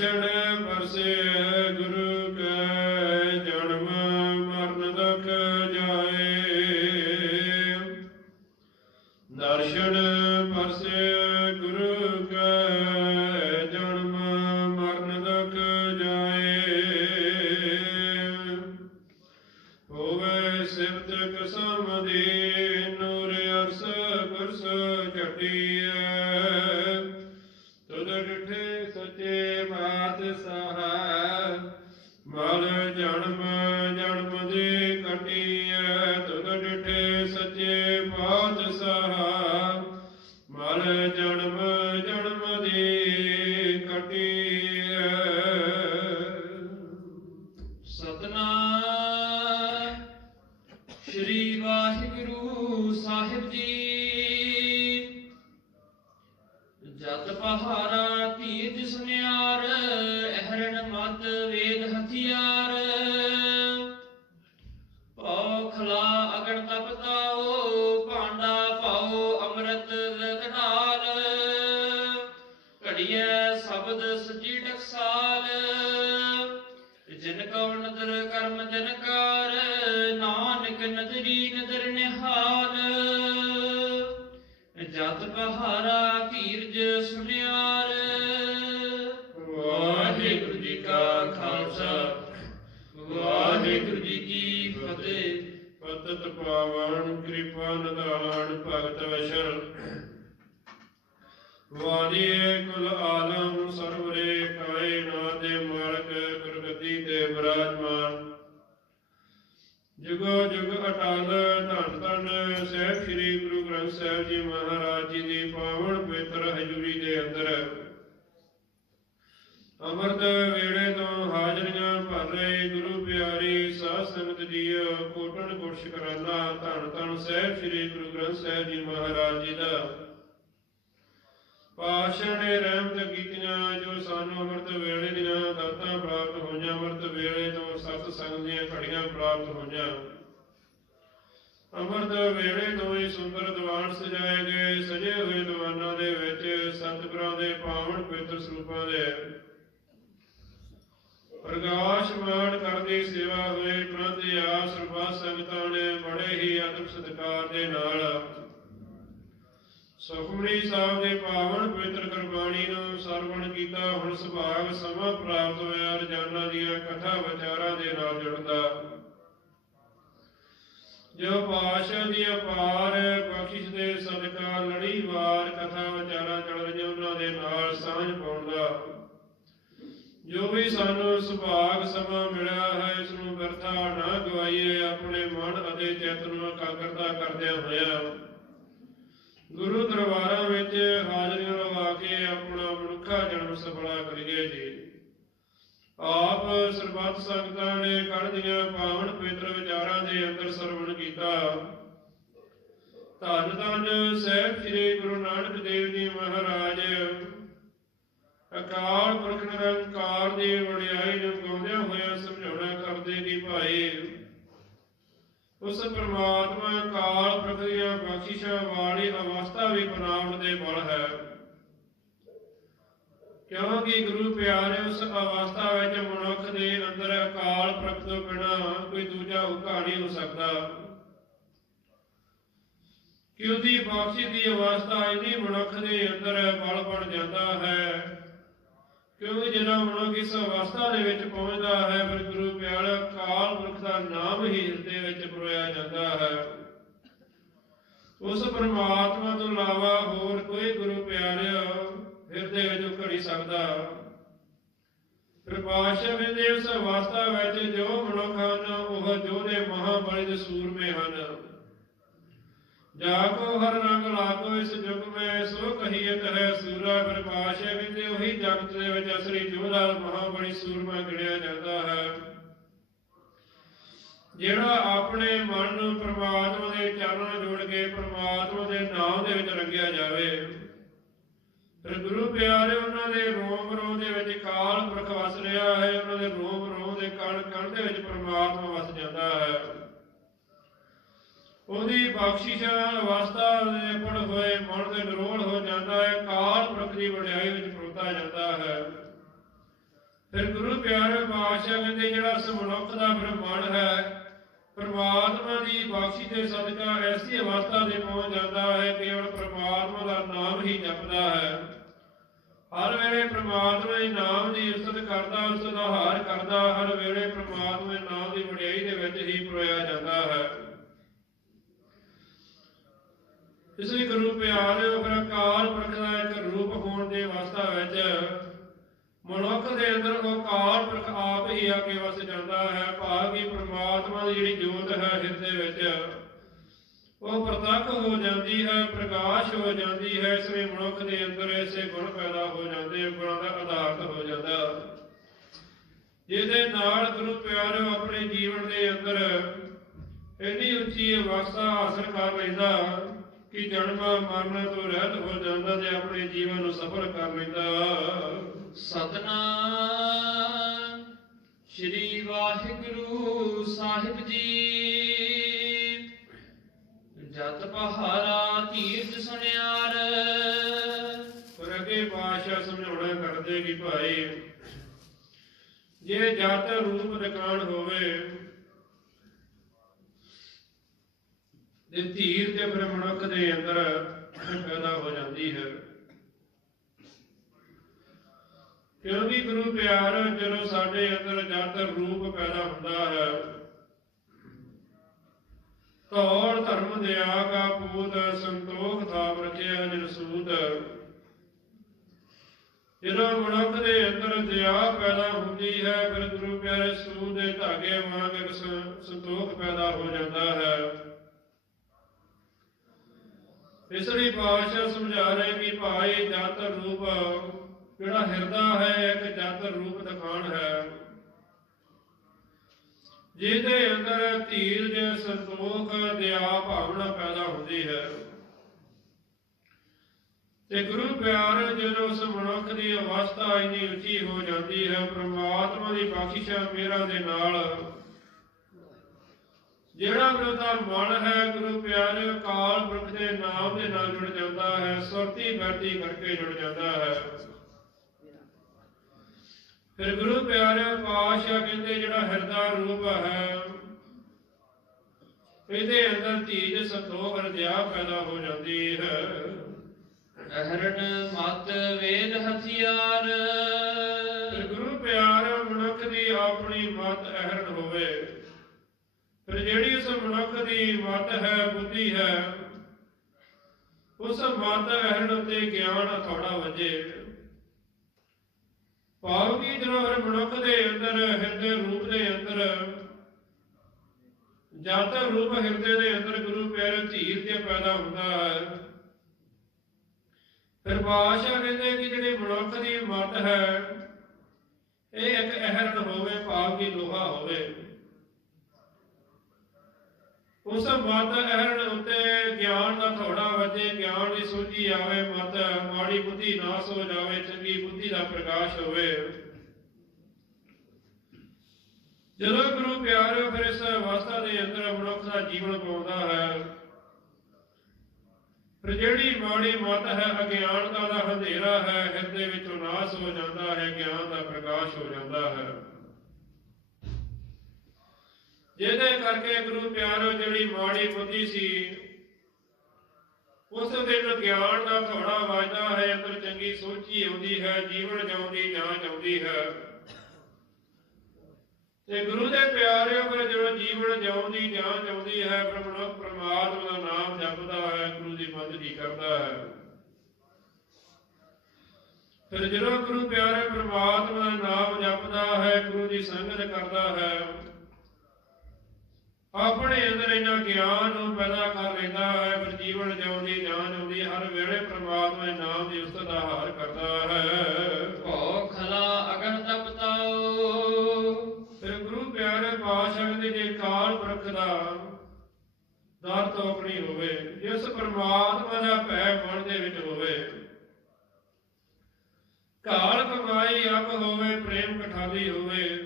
ਦਰਸ਼ਨ ਪਰਸੇ ਤੁਧ ਡਿਠੇ ਸੱਚੇ ਬਾਤ ਸਹਾ ਮਲ ਜਨਮ ਅੰਮ੍ਰਿਤ ਵੇਲੇ ਤੋਂ ਸੁੰਦਰ ਦੀਵਾਨ ਸਜਾਏ ਗਏ, ਸਜੇ ਹੋਏ ਦੀਵਾਨਾਂ ਦੇ ਵਿੱਚ ਸਤਿਗੁਰਾਂ ਦੇ ਪਾਵਨ ਪਵਿੱਤਰ ਸਰੂਪਾਂ ਦੇ। ਪ੍ਰਕਾਸ਼ਮਾਨ ਕਰਦੀ ਸੇਵਾ ਹੋਏ ਪ੍ਰੰਤ ਆ ਸਰਬੱਤ ਸੰਗਤਾਂ ਨੇ ਬੜੇ ਹੀ ਅਦਬ ਸਤਿਕਾਰ ਦੇ ਨਾਲ। ਸੁਖਮਨੀ ਸਾਹਿਬ ਦੇ ਪਾਵਨ ਪਵਿੱਤਰ ਗੁਰਬਾਣੀ ਨੂੰ ਸਰਵਣ ਕੀਤਾ, ਹੁਣ ਸੁਭਾਗ ਸਮਾਂ ਪ੍ਰਾਪਤ ਹੋਇਆ, ਰਜਾਨਾ ਦੀਆਂ ਕਥਾ ਵਿਚਾਰਾਂ ਦੇ ਨਾਲ ਜੁੜਦਾ। ਜੋ ਪਾਸ਼ਾ ਦੀ ਅਪਾਰ ਬਖਸ਼ਿਸ਼ ਦੇ ਸਦਕਾ ਲੜੀਵਾਰ ਕਥਾ ਵਿਚਾਰਾਂ ਚੱਲ ਰਹੀਆਂ ਉਹਨਾਂ ਦੇ ਨਾਲ ਸਾਂਝ ਪਾਉਣ ਜੋ ਵੀ ਸਾਨੂੰ ਸੁਭਾਗ ਸਮਾਂ ਮਿਲਿਆ ਹੈ, ਇਸ ਨੂੰ ਵਿਰਥਾ ਨਾ ਗਵਾਈਏ, ਆਪਣੇ ਮਨ ਅਤੇ ਚਿੱਤ ਨੂੰ ਇਕਾਗਰਤਾ ਕਰਦਿਆਂ ਹੋਇਆ। ਗੁਰੂ ਦਰਬਾਰਾਂ ਵਿੱਚ ਹਾਜ਼ਰੀਆਂ ਲਵਾ ਕੇ ਆਪਣਾ ਮਨੁੱਖਾ ਜਨਮ ਸਫਲਾ ਕਰੀਏ ਜੀ। ਆਪ ਸਰਬੱਤ ਸੰਗਤਾਂ ਨੇ ਕਰਦੀਆਂ ਪਾਵਨ ਪਵਿੱਤਰ ਵਿਚਾਰਾਂ ਦੇ ਅੰਦਰ ਸਰਵਣ ਕੀਤਾ। ਧੰਨ ਧੰਨ ਸਹਿਬ ਸ੍ਰੀ ਗੁਰੂ ਨਾਨਕ ਦੇਵ ਜੀ ਮਹਾਰਾਜ। ਅਕਾਲ ਪੁਰਖ ਨਿਰੰਕਾਰ ਦੀ ਵਡਿਆਈ ਨੂੰ ਗਾਉਂਦਿਆਂ ਹੋਇਆਂ ਸਮਝਾਉਣਾ ਕਰਦੇ ਦੀ ਭਾਈ। ਉਸ ਪ੍ਰਮਾਤਮਾ ਕਾਲ ਪੁਰਖ ਦੀਆਂ ਬਖਸ਼ਿਸ਼ਾਂ ਵਾਲੀ ਅਵਸਥਾ ਵੀ ਬਣਾਉਣ ਦੇ ਬਲ ਹੈ। ਕਿਉਂਕਿ ਗੁਰੂ ਪਿਆਰੇ ਉਸ ਅਵਸਥਾ ਵਿੱਚ ਮਨੁੱਖ ਦੇ ਅੰਦਰ ਅਕਾਲ ਪੁਰਖ ਤੋਂ ਬਿਨਾਂ ਕੋਈ ਦੂਜਾ ਹੁਕਾ ਨਹੀਂ ਹੋ ਸਕਦਾ। ਕਿ ਉਹਦੀ ਬਖਸ਼ੀ ਦੀ ਅਵਸਥਾ ਇੰਨੀ ਮਨੁੱਖ ਦੇ ਅੰਦਰ ਬਲ ਬਣ ਜਾਂਦਾ ਹੈ। ਕਿਉਂਕਿ ਜਦੋਂ ਮਨੁੱਖ ਇਸ ਅਵਸਥਾ ਦੇ ਵਿੱਚ ਪਹੁੰਚਦਾ ਹੈ, ਫਿਰ ਗੁਰੂ ਪਿਆਰਾ ਕਾਲ ਪੁਰਖ ਦਾ ਨਾਮ ਹੀ ਹਿਰਦੇ ਵਿੱਚ ਪਰੋਇਆ ਜਾਂਦਾ ਹੈ। ਉਸ ਪਰਮਾਤਮਾ ਤੋਂ ਇਲਾਵਾ ਹੋਰ ਕੋਈ ਗੁਰੂ ਪਿਆਰਿਆ ਹਿਰਦੇ ਵਿੱਚ ਘੜੀ ਸਕਦਾ। ਪ੍ਰਕਾਸ਼ ਵਿਦੇ ਉਸ ਵਿੱਚ ਜੋ ਮਨੁੱਖ ਹਨ, ਉਹ ਜੋਧੇ ਮਹਾਬਲੀ ਦੇ ਸੂਰਮੇ ਹਨ। ਜਾ ਕੋ ਹਰ ਰੰਗ ਲਾਗੋ ਇਸ ਜੁਗ ਮੈਂ, ਸੋ ਕਹੀਏ ਤਹ ਸੂਰਾ ਪ੍ਰਕਾਸ਼ ਵਿਦੇ ਉਹੀ ਜਗਤ ਦੇ ਵਿੱਚ ਅਸਲੀ ਜੋਧਾ ਮਹਾਬਲੀ ਸੂਰਮਾ ਗਿਣਿਆ ਜਾਂਦਾ ਹੈ। ਜਿਹੜਾ ਆਪਣੇ ਮਨ ਨੂੰ ਪ੍ਰਮਾਤਮਾ ਦੇ ਚਰਨਾਂ ਜੋੜ ਕੇ ਪ੍ਰਮਾਤਮਾ ਦੇ ਨਾਮ ਦੇ ਵਿੱਚ ਰੰਗਿਆ ਜਾਵੇ ਫਿਰ ਗੁਰੂ ਪਿਆਰੇ ਉਹਨਾਂ ਦੇ ਰੋਮ ਰੋਹ ਦੇ ਵਿੱਚ ਕਾਲ ਪੁਰਖ ਵਸ ਰਿਹਾ ਹੈ, ਉਹਨਾਂ ਦੇ ਰੋਮ ਰੋਹ ਦੇ ਕਣ ਕਣ ਦੇ ਵਿੱਚ ਪਰਮਾਤਮਾ ਵਸ ਜਾਂਦਾ ਹੈ। ਉਹਦੀ ਬਖਸ਼ਿਸ਼ ਅਵਸਥਾ ਦੇ ਪੜ ਹੋਏ, ਮਨ ਦੇ ਨਿਰੋਲ ਹੋ ਜਾਂਦਾ ਹੈ, ਕਾਲ ਪੁਰਖ ਦੀ ਵਡਿਆਈ ਵਿੱਚ ਪਰੋਤਾ ਜਾਂਦਾ ਹੈ। ਫਿਰ ਗੁਰੂ ਪਿਆਰੇ ਬਾਦਸ਼ਾਹ ਕਹਿੰਦੇ, ਜਿਹੜਾ ਇਸ ਮਨੁੱਖ ਦਾ ਬ੍ਰਹਮਣ ਹੈ, ਪਰਮਾਤਮਾ ਦੀ ਬਖਸ਼ਿਸ਼ ਦੇ ਸਦਕਾ ਐਸੀ ਅਵਸਥਾ ਦੇ ਪਹੁੰਚ ਜਾਂਦਾ ਹੈ ਕੇਵਲ ਪਰਮਾਤਮਾ ਦਾ ਨਾਮ ਹੀ ਜਪਦਾ ਹੈ। ਹਰ ਵੇਲੇ ਪ੍ਰਮਾਤਮਾ ਦੇ ਨਾਮ ਦੀ ਇਜ਼ਤ ਕਰਦਾ ਉਸ ਦਾ ਹਾਰ ਕਰਦਾ, ਹਰ ਵੇਲੇ ਪ੍ਰਮਾਤਮਾ ਦੇ ਨਾਮ ਦੀ ਵਡਿਆਈ ਦੇ ਵਿੱਚ ਹੀ ਪਰੋਇਆ ਜਾਂਦਾ ਹੈ। ਇਸ ਲਈ ਗੁਰੂ ਪਿਆਰਿਓ ਅਕਾਲ ਪੁਰਖ ਦਾ ਇੱਕ ਰੂਪ ਹੋਣ ਦੇ ਅਵਸਥਾ ਵਿੱਚ ਮਨੁੱਖ ਦੇ ਅੰਦਰ ਉਹ ਕਾਲ ਪੁਰਖ ਆਪ ਹੀ ਆ ਕੇ ਵਸ ਜਾਂਦਾ ਹੈ, ਭਾਵ ਕਿ ਪ੍ਰਮਾਤਮਾ ਦੀ ਜਿਹੜੀ ਜੋਤ ਹੈ ਹਿਰਦੇ ਵਿੱਚ ਉਹ ਪ੍ਰਤੱਖ ਹੋ ਜਾਂਦੀ ਹੈ, ਪ੍ਰਕਾਸ਼ ਹੋ ਜਾਂਦੀ ਹੈ ਇਸ ਮਨੁੱਖ ਦੇ ਅੰਦਰ ਐਸੇ ਗੁਣ ਪੈਦਾ ਹੋ ਜਾਂਦੇ, ਗੁਣਾਂ ਦਾ ਆਧਾਰ ਹੋ ਜਾਂਦਾ। ਜਿਹਦੇ ਨਾਲ ਗੁਰੂ ਪਿਆਰਿਓ ਆਪਣੇ ਜੀਵਨ ਦੇ ਅੰਦਰ ਇੰਨੀ ਉੱਚੀ ਅਵਸਥਾ ਹਾਸਲ ਕਰ ਲੈਂਦਾ ਕਿ ਜਨਮ, ਮਰਨ ਤੋਂ ਰਹਿਤ ਹੋ ਜਾਂਦਾ ਤੇ ਆਪਣੇ ਜੀਵਨ ਨੂੰ ਸਫਲ ਕਰ ਲੈਂਦਾ। ਸਤਨਾਮ। ਸ੍ਰੀ ਵਾਹਿਗੁਰੂ ਸਾਹਿਬ ਜੀ। ਜਤ ਪਹਾਰਾ ਤੀਰਥ ਸੁਨਿਆਰ। ਪਰ ਅੱਗੇ ਪਾਸ਼ਾ ਸਮਝਾਉਣਾ ਕਰਦੇ ਕਿ ਭਾਈ, ਜੇ ਜਤ ਰੂਪ ਦੁਕਾਨ ਹੋਵੇ, ਤੇ ਧੀਰ ਤੇ ਫਿਰ ਮਨੁੱਖ ਦੇ ਅੰਦਰ ਪੈਦਾ ਹੋ ਜਾਂਦੀ ਹੈ। ਕਿਉਂਕਿ ਗੁਰੂ ਪਿਆਰ, ਜਦੋਂ ਸਾਡੇ ਅੰਦਰ ਜਤ ਰੂਪ ਪੈਦਾ ਹੁੰਦਾ ਹੈ ਤੌਰ ਧਰਮ ਦਿਆ ਕਾ ਪੂਤ, ਸੰਤੋਖ ਥਾਪ ਰਖਿਆ ਜਿਨ ਸੂਤ ਮਨੁੱਖ ਦੇ ਅੰਦਰ ਦਇਆ ਪੈਦਾ ਹੁੰਦੀ ਹੈ, ਫਿਰ ਗੁਰੂ ਪਿਆਰੇ ਸੂਤ ਦੇ ਧਾਗੇ ਵਾਂਗ ਇੱਕ ਸੰਤੋਖ ਪੈਦਾ ਹੋ ਜਾਂਦਾ ਹੈ। ਇਸ ਲਈ ਪਾਤਸ਼ਾਹ ਸਮਝਾ ਰਹੇ ਕਿ ਭਾਈ ਜਤ ਰੂਪ, ਜਿਹੜਾ ਹਿਰਦਾ ਹੈ, ਇੱਕ ਜਤ ਰੂਪ ਦਿਖਾਣ ਹੈ। ਜਿਹਦੇ ਅੰਦਰ ਧੀਰਜ ਸੰਤੋਖ ਦਇਆ ਭਾਵਨਾ ਪੈਦਾ ਹੁੰਦੀ ਹੈ। ਤੇ ਗੁਰੂ ਪਿਆਰ ਜਦੋਂ ਉਸ ਮਨੁੱਖ ਦੀ ਅਵਸਥਾ ਇੰਨੀ ਉੱਚੀ ਹੋ ਜਾਂਦੀ ਹੈ, ਪ੍ਰਮਾਤਮਾ ਦੀ ਬਖਸ਼ਿਸ਼ ਮੇਰਾ ਦੇ ਨਾਲ। ਜਿਹੜਾ ਉਹਦਾ ਮਨ ਹੈ, ਗੁਰੂ ਪਿਆਰੇ ਕਾਲ ਪੁਰਖ ਦੇ ਨਾਮ ਦੇ ਨਾਲ ਜੁੜ ਜਾਂਦਾ ਹੈ ਸੁਰਤੀ ਵਰਤੀ ਕਰਕੇ ਜੁੜ ਜਾਂਦਾ ਹੈ। ਫਿਰ ਗੁਰੂ ਪਿਆਰੇ ਪਾਤਸ਼ਾਹ ਕਹਿੰਦੇ ਜਿਹੜਾ ਹਿਰਦਾ ਰੂਪ ਹੈ ਇਹਦੇ ਅੰਦਰ ਧੀਜ ਸੰਤੋਖ ਰਜਿਆ ਪੈਦਾ ਹੋ ਜਾਂਦੀ ਹੈ। ਅਹਰਣ ਮਤ ਵੇਦ ਹਥਿਆਰ। ਫਿਰ ਗੁਰੂ ਪਿਆਰ ਮਨੁੱਖ ਦੀ ਆਪਣੀ ਮਤ ਅਹਿਰਨ ਹੋਵੇ। ਫਿਰ ਜਿਹੜੀ ਉਸ ਮਨੁੱਖ ਦੀ ਮਤ ਹੈ ਬੁੱਧੀ ਹੈ ਉਸ ਮਤ ਅਹਿਰਨ ਉੱਤੇ ਗਿਆਨ ਹਥੌੜਾ ਵਜੇ। ਭਾਵ ਕਿ ਜਦੋਂ ਮਨੁੱਖ ਦੇ ਅੰਦਰ, ਹਿਰਦੇ ਰੂਪ ਦੇ ਅੰਦਰ। ਜਦ ਤੱਕ ਰੂਪ ਹਿਰਦੇ ਦੇ ਅੰਦਰ ਗੁਰੂ ਪਿਆਰੇ ਧੀਰ ਤੇ ਪੈਦਾ ਹੁੰਦਾ ਹੈ। ਫਿਰ ਬਾਦਸ਼ਾਹ ਕਹਿੰਦੇ ਕਿ ਜਿਹੜੀ ਮਨੁੱਖ ਦੀ ਮਤ ਹੈ, ਇਹ ਇੱਕ ਅਹਿਰਨ ਹੋਵੇ ਭਾਵ ਕਿ ਲੋਹਾ ਹੋਵੇ। ਉਸ ਮਤ ਅਹਿਰਨ ਉੱਤੇ ਗਿਆਨ ਦਾ ਥੋੜਾ ਵਜੇ ਗਿਆਨ ਦੀ ਸੂਝੀ ਆਵੇ ਮਤ, ਮਾੜੀ ਬੁੱਧੀ ਨਾਸ ਹੋ ਜਾਵੇ, ਚੰਗੀ ਬੁੱਧੀ ਦਾ ਪ੍ਰਕਾਸ਼ ਹੋਵੇ। ਜਦੋਂ ਗੁਰੂ ਪਿਆਰਿਓ ਫਿਰ ਇਸ ਅਵਸਥਾ ਦੇ ਅੰਦਰ ਮਨੁੱਖ ਦਾ ਜੀਵਨ ਪਾਉਂਦਾ ਹੈ। ਫਿਰ ਜਿਹੜੀ ਮਾੜੀ ਮਤ ਹੈ, ਅਗਿਆਨਤਾ ਦਾ ਹਨੇਰਾ ਹੈ, ਹਿਰਦੇ ਵਿੱਚੋਂ ਨਾਸ ਹੋ ਜਾਂਦਾ ਹੈ, ਗਿਆਨ ਦਾ ਪ੍ਰਕਾਸ਼ ਹੋ ਜਾਂਦਾ ਹੈ। ਜਿਹਦੇ ਕਰਕੇ ਗੁਰੂ ਪਿਆਰਿਓ ਜਿਹੜੀ ਮਾੜੀ ਬੁੱਧੀ ਸੀ, ਉਸ ਦਿਨ ਗਿਆਨ ਦਾ ਥੋੜਾ ਵਾਜਦਾ ਹੈ ਅੰਦਰ ਚੰਗੀ ਸੋਚੀ ਆਉਂਦੀ ਹੈ, ਜੀਵਨ ਜਿਉਂਦੀ ਜਾਂਚ ਆਉਂਦੀ ਹੈ। ਤੇ ਗੁਰੂ ਦੇ ਪਿਆਰਿਓ ਫਿਰ ਜਦੋਂ ਜੀਵਨ ਜਿਉਣ ਜਾਂਚ ਆਉਂਦੀ ਹੈ, ਫਿਰ ਮਨੁੱਖ ਪ੍ਰਮਾਤਮਾ ਦਾ ਨਾਮ ਜਪਦਾ ਹੈ, ਗੁਰੂ ਦੀ ਬੰਦਗੀ ਕਰਦਾ ਹੈ। ਫਿਰ ਜਦੋਂ ਗੁਰੂ ਪਿਆਰੇ ਪ੍ਰਮਾਤਮਾ ਦਾ ਨਾਮ ਜਪਦਾ ਹੈ, ਗੁਰੂ ਦੀ ਸੰਗਤ ਕਰਦਾ ਹੈ ਆਪਣੇ ਅੰਦਰ ਇਹਨਾਂ ਗਿਆਨ ਨੂੰ ਪੈਦਾ ਕਰ ਲੈਂਦਾ ਹੈ ਫਿਰ ਜੀਵਨ ਜਿਉਣ ਦੀ ਜਾਂਚ ਆਉਂਦੀ ਹੈ ਹਰ ਵੇਲੇ ਪ੍ਰਮਾਤਮਾ ਦੇ ਨਾਮ ਦੀ ਉਸਤਤ ਦਾ ਹਾਰ ਕਰਦਾ ਹੈ। ਭੋ ਖਲਾ ਅਗਨ ਤਪਤਾਓ ਫਿਰ ਗੁਰੂ ਪਿਆਰੇ ਪਾਤਸ਼ਾਹ ਦੇ ਜੇ ਕਾਲ ਪੁਰਖ ਦਾ ਦਰ ਤੋਕਣੀ ਹੋਵੇ ਜਿਸ ਪਰਮਾਤਮਾ ਦਾ ਭੈ ਮਨ ਦੇ ਵਿੱਚ ਹੋਵੇ। ਕਾਲ ਕਮਾਈ ਅਕ ਹੋਵੇ ਪ੍ਰੇਮ ਕਠਾਲੀ ਹੋਵੇ।